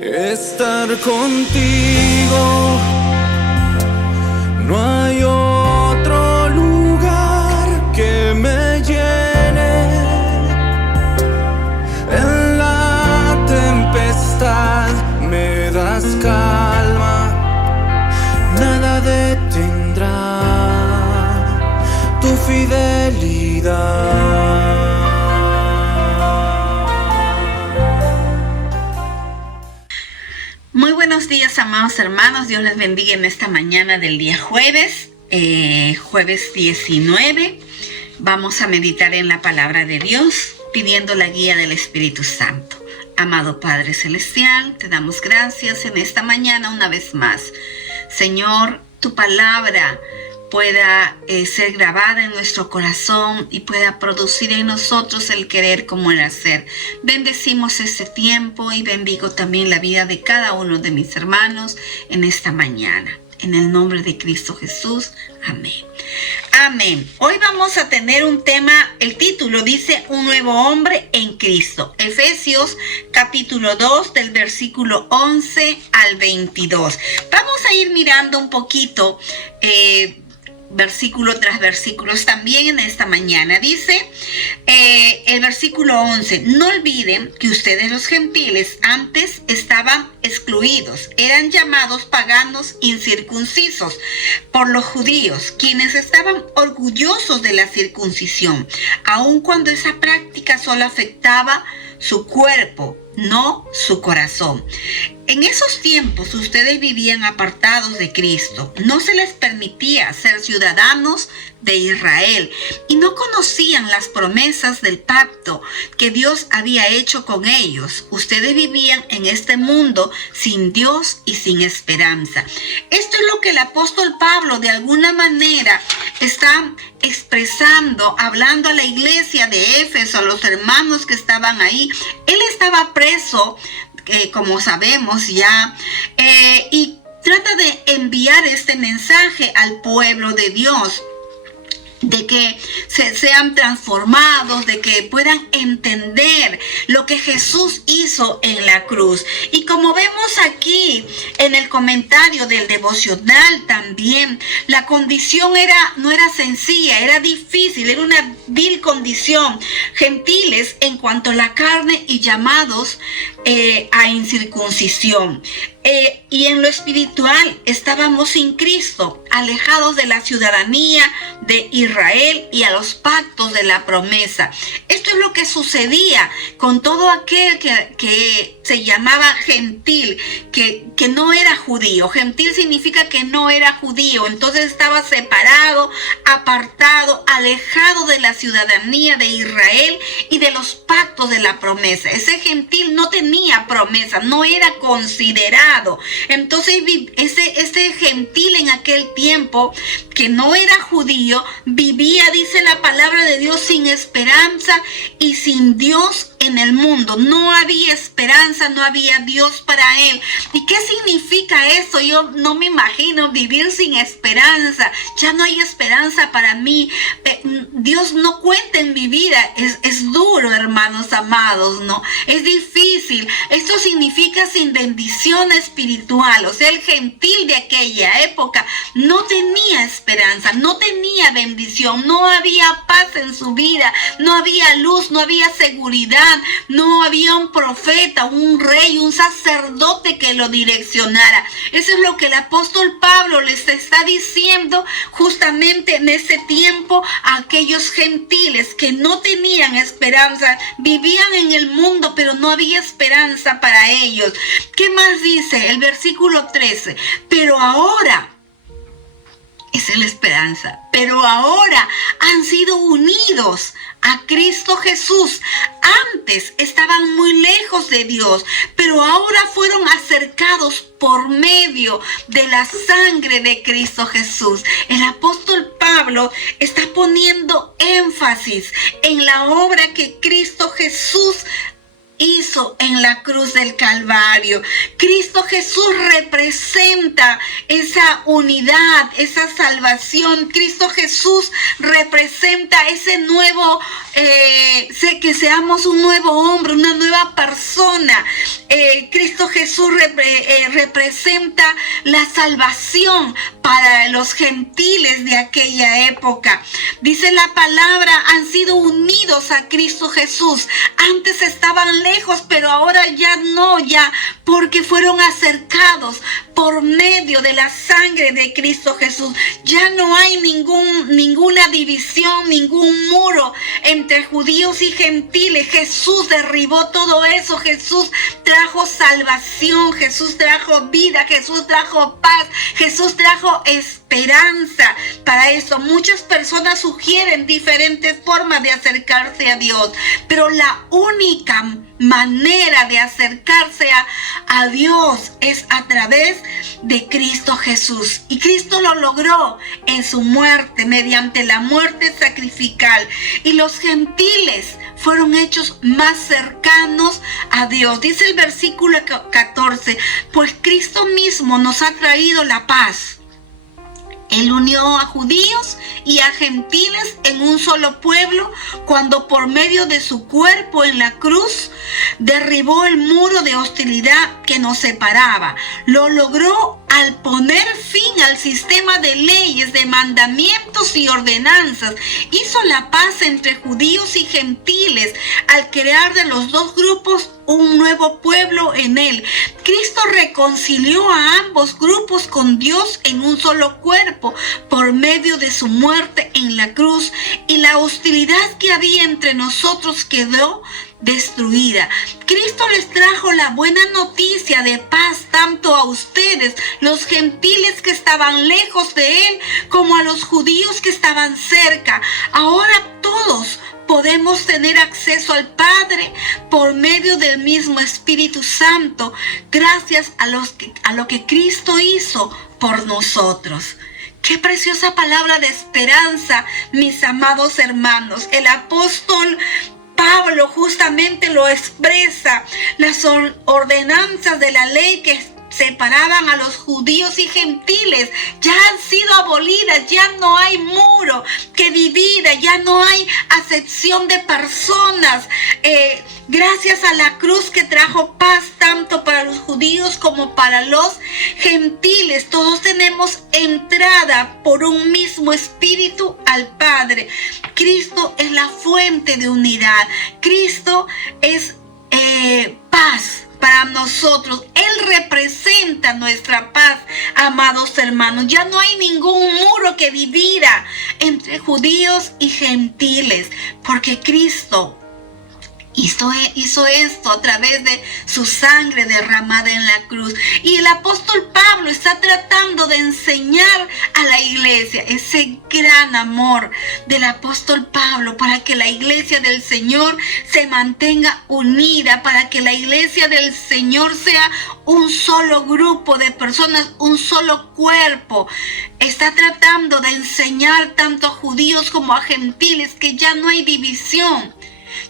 estar contigo. No hay otro lugar que me llene. En la tempestad me das calma, nada detendrá tu fidelidad. Muy buenos días, amados hermanos. Dios les bendiga en esta mañana del día jueves, jueves 19. Vamos a meditar en la palabra de Dios, pidiendo la guía del Espíritu Santo. Amado Padre Celestial, te damos gracias en esta mañana una vez más. Señor, tu palabra pueda ser grabada en nuestro corazón y pueda producir en nosotros el querer como el hacer. Bendecimos este tiempo y bendigo también la vida de cada uno de mis hermanos en esta mañana. En el nombre de Cristo Jesús. Amén. Amén. Hoy vamos a tener un tema, el título dice, un nuevo hombre en Cristo. Efesios capítulo 2 del versículo 11 al 22. Vamos a ir mirando un poquito, versículo tras versículos también en esta mañana. Dice el versículo 11: no olviden que ustedes los gentiles antes estaban excluidos, eran llamados paganos incircuncisos por los judíos, quienes estaban orgullosos de la circuncisión, aun cuando esa práctica solo afectaba su cuerpo, no su corazón. En esos tiempos ustedes vivían apartados de Cristo. No se les permitía ser ciudadanos de Israel y no conocían las promesas del pacto que Dios había hecho con ellos. Ustedes vivían en este mundo sin Dios y sin esperanza. Esto es lo que el apóstol Pablo de alguna manera está expresando, hablando a la iglesia de Éfeso, a los hermanos que estaban ahí. Él estaba preso, como sabemos ya, y trata de enviar este mensaje al pueblo de Dios, de que sean transformados, de que puedan entender lo que Jesús hizo en la cruz. Y como vemos aquí en el comentario del devocional también, la condición no era sencilla, era difícil, era una vil condición. Gentiles en cuanto a la carne y llamados a incircuncisión. Y en lo espiritual estábamos sin Cristo, alejados de la ciudadanía de Israel y a los pactos de la promesa. Esto es lo que sucedía con todo aquel que se llamaba gentil, que no era judío. Gentil significa que no era judío, entonces estaba separado, apartado, alejado de la ciudadanía de Israel y de los pactos de la promesa. Ese gentil no tenía promesa, no era considerado. Entonces ese gentil en aquel tiempo, que no era judío, vivía, dice la palabra de Dios, sin esperanza y sin Dios en el mundo. No había esperanza, no había Dios para él. ¿Y qué significa eso? Yo no me imagino vivir sin esperanza. Ya no hay esperanza para mí. Dios no cuenta en mi vida. Es duro, hermanos amados, ¿no? Es difícil. Esto significa sin bendición espiritual. O sea, el gentil de aquella época no tenía esperanza, no tenía bendición, no había paz en su vida, no había luz, no había seguridad, no había un profeta, un rey, un sacerdote que lo direccionara. Eso es lo que el apóstol Pablo les está diciendo justamente en ese tiempo a aquellos gentiles que no tenían esperanza, vivían en el mundo, pero no había esperanza para ellos. ¿Qué más dice el versículo 13? Pero ahora, esa es la esperanza, pero ahora han sido unidos a Cristo Jesús. Antes estaban muy lejos de Dios, pero ahora fueron acercados por medio de la sangre de Cristo Jesús. El apóstol Pablo está poniendo énfasis en la obra que Cristo Jesús hizo en la cruz del Calvario. Cristo Jesús representa esa unidad, esa salvación. Cristo Jesús representa ese nuevo, que seamos un nuevo hombre, una nueva persona. Cristo Jesús representa la salvación para los gentiles de aquella época. Dice la palabra, han sido unidos a Cristo Jesús. Antes estaban lejos, pero ahora ya no, ya porque fueron acercados por medio de la sangre de Cristo Jesús. Ya no hay ninguna división, ningún muro entre judíos y gentiles. Jesús derribó todo eso. Jesús trajo salvación, Jesús trajo vida, Jesús trajo paz, Jesús trajo esperanza. Para eso muchas personas sugieren diferentes formas de acercarse a Dios, pero la única manera de acercarse a Dios es a través de Cristo Jesús. Y Cristo lo logró en su muerte, mediante la muerte sacrificial. Y los gentiles fueron hechos más cercanos a Dios. Dice el versículo 14, pues Cristo mismo nos ha traído la paz. Él unió a judíos y a gentiles en un solo pueblo cuando por medio de su cuerpo en la cruz derribó el muro de hostilidad que nos separaba. Lo logró al poner fin al sistema de leyes, de mandamientos y ordenanzas. Hizo la paz entre judíos y gentiles al crear de los dos grupos un nuevo pueblo en él. Cristo reconcilió a ambos grupos con Dios en un solo cuerpo por medio de su muerte en la cruz, y la hostilidad que había entre nosotros quedó destruida. Cristo les trajo la buena noticia de paz tanto a ustedes, los gentiles que estaban lejos de él, como a los judíos que estaban cerca. Ahora todos podemos tener acceso al Padre por medio del mismo Espíritu Santo, gracias a lo que Cristo hizo por nosotros. Qué preciosa palabra de esperanza, mis amados hermanos. El apóstol Pablo justamente lo expresa. Las ordenanzas de la ley que separaban a los judíos y gentiles ya han sido abolidas. Ya no hay muro que divida, ya no hay acepción de personas. Gracias a la cruz que trajo paz tanto para los judíos como para los gentiles, todos tenemos entrada por un mismo espíritu al Padre. Cristo es la fuente de unidad. Cristo es paz para nosotros. Él representa nuestra paz, amados hermanos. Ya no hay ningún muro que divida entre judíos y gentiles, porque Cristo hizo esto a través de su sangre derramada en la cruz. Y el apóstol Pablo está tratando de enseñar a la iglesia ese gran amor del apóstol Pablo para que la iglesia del Señor se mantenga unida, para que la iglesia del Señor sea un solo grupo de personas, un solo cuerpo. Está tratando de enseñar tanto a judíos como a gentiles que ya no hay división.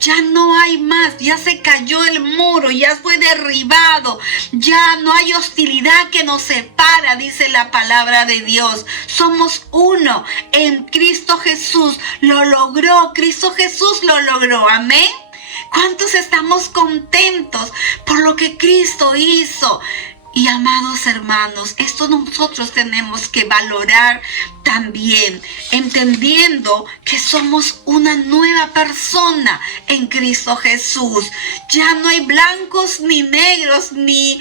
Ya no hay más, ya se cayó el muro, ya fue derribado, ya no hay hostilidad que nos separa, dice la palabra de Dios. Somos uno en Cristo Jesús. Lo logró, Cristo Jesús lo logró, amén. ¿Cuántos estamos contentos por lo que Cristo hizo? Y amados hermanos, esto nosotros tenemos que valorar también, entendiendo que somos una nueva persona en Cristo Jesús. Ya no hay blancos ni negros, ni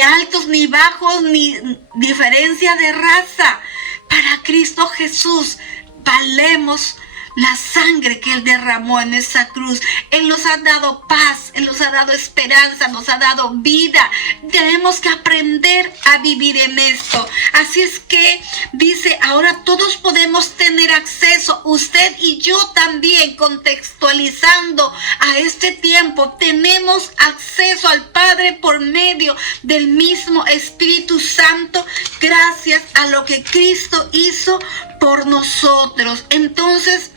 altos ni bajos, ni diferencia de raza. Para Cristo Jesús valemos la sangre que Él derramó en esa cruz. Él nos ha dado paz, Él nos ha dado esperanza, nos ha dado vida. Tenemos que aprender a vivir en esto. Así es que dice, ahora todos podemos tener acceso, usted y yo también, contextualizando a este tiempo, tenemos acceso al Padre por medio del mismo Espíritu Santo, gracias a lo que Cristo hizo por nosotros. Entonces,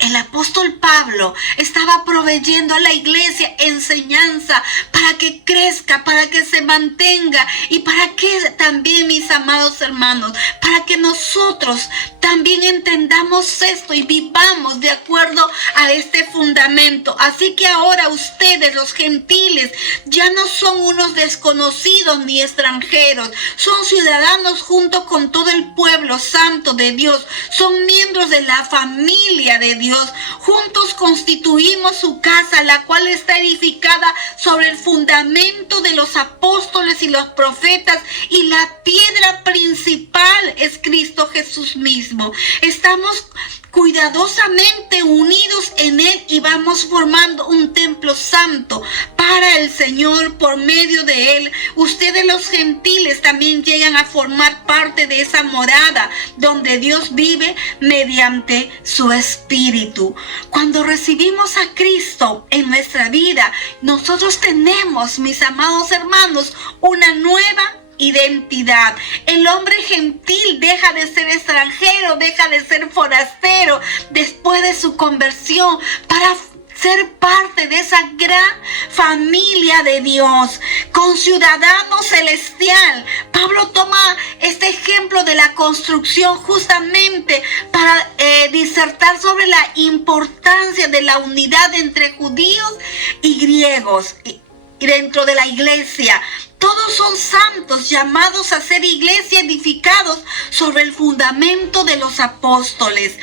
el apóstol Pablo estaba proveyendo a la iglesia enseñanza para que crezca, para que se mantenga y para que también, mis amados hermanos, para que nosotros también entendamos esto y vivamos de acuerdo a este fundamento. Así que ahora ustedes, los gentiles, ya no son unos desconocidos ni extranjeros, son ciudadanos junto con todo el pueblo santo de Dios, son miembros de la familia de Dios. Juntos constituimos su casa, la cual está edificada sobre el fundamento de los apóstoles y los profetas, y la piedra principal es Cristo Jesús mismo. Estamos cuidadosamente unidos en Él y vamos formando un templo santo para el Señor por medio de Él. Ustedes, los gentiles, también llegan a formar parte de esa morada donde Dios vive mediante su Espíritu. Cuando recibimos a Cristo en nuestra vida, nosotros tenemos, mis amados hermanos, una nueva identidad. El hombre gentil deja de ser extranjero, deja de ser forastero después de su conversión para ser parte de esa gran familia de Dios, con ciudadano celestial. Pablo toma este ejemplo de la construcción justamente para disertar sobre la importancia de la unidad entre judíos y griegos y dentro de la iglesia. Todos son santos, llamados a ser iglesia, edificados sobre el fundamento de los apóstoles,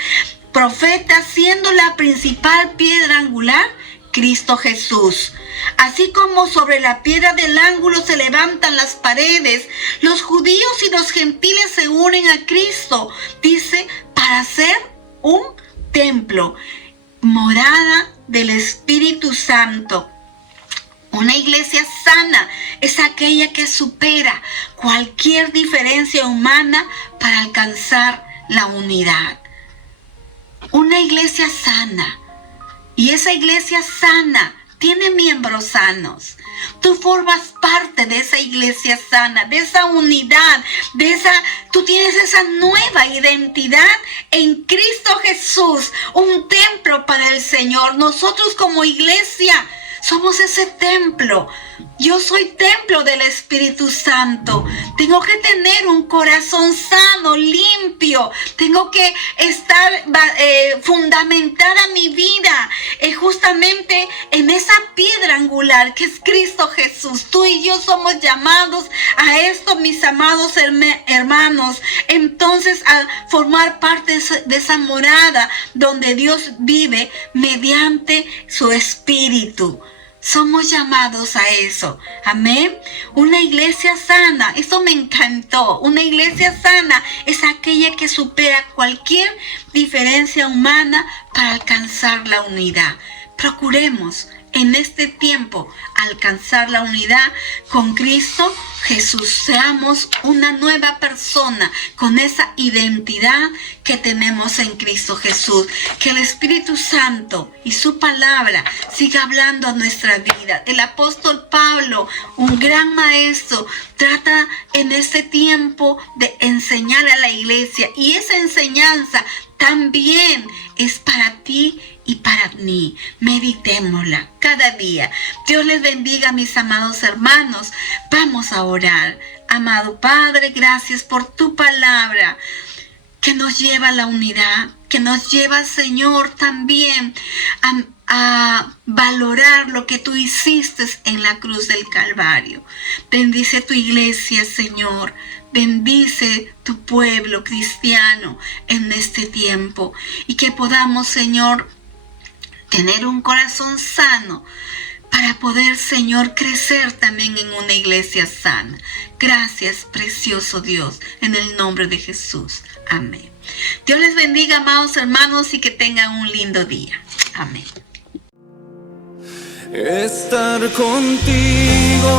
profetas, siendo la principal piedra angular Cristo Jesús. Así como sobre la piedra del ángulo se levantan las paredes, los judíos y los gentiles se unen a Cristo, dice, para ser un templo, morada del Espíritu Santo. Una iglesia sana es aquella que supera cualquier diferencia humana para alcanzar la unidad. Una iglesia sana. Y esa iglesia sana tiene miembros sanos. Tú formas parte de esa iglesia sana, de esa unidad, tú tienes esa nueva identidad en Cristo Jesús, un templo para el Señor. Nosotros como iglesia somos ese templo. Yo soy templo del Espíritu Santo. Tengo que tener un corazón sano, limpio. Tengo que estar fundamentada mi vida justamente en esa piedra angular que es Cristo Jesús. Tú y yo somos llamados a esto, mis amados hermanos. Entonces, a formar parte de esa morada donde Dios vive mediante su Espíritu. Somos llamados a eso. Amén. Una iglesia sana. Eso me encantó. Una iglesia sana es aquella que supera cualquier diferencia humana para alcanzar la unidad. Procuremos en este tiempo alcanzar la unidad con Cristo Jesús. Seamos una nueva persona con esa identidad que tenemos en Cristo Jesús. Que el Espíritu Santo y su palabra siga hablando a nuestra vida. El apóstol Pablo, un gran maestro, trata en este tiempo de enseñar a la iglesia, y esa enseñanza también es para ti y para mí. Meditémosla cada día. Dios les bendiga, mis amados hermanos. Vamos a orar. Amado Padre, gracias por tu palabra que nos lleva a la unidad, que nos lleva, Señor, también a valorar lo que tú hiciste en la cruz del Calvario. Bendice tu iglesia, Señor. Bendice tu pueblo cristiano en este tiempo, y que podamos, Señor, tener un corazón sano para poder, Señor, crecer también en una iglesia sana. Gracias, precioso Dios, en el nombre de Jesús. Amén. Dios les bendiga, amados hermanos, y que tengan un lindo día. Amén. Estar contigo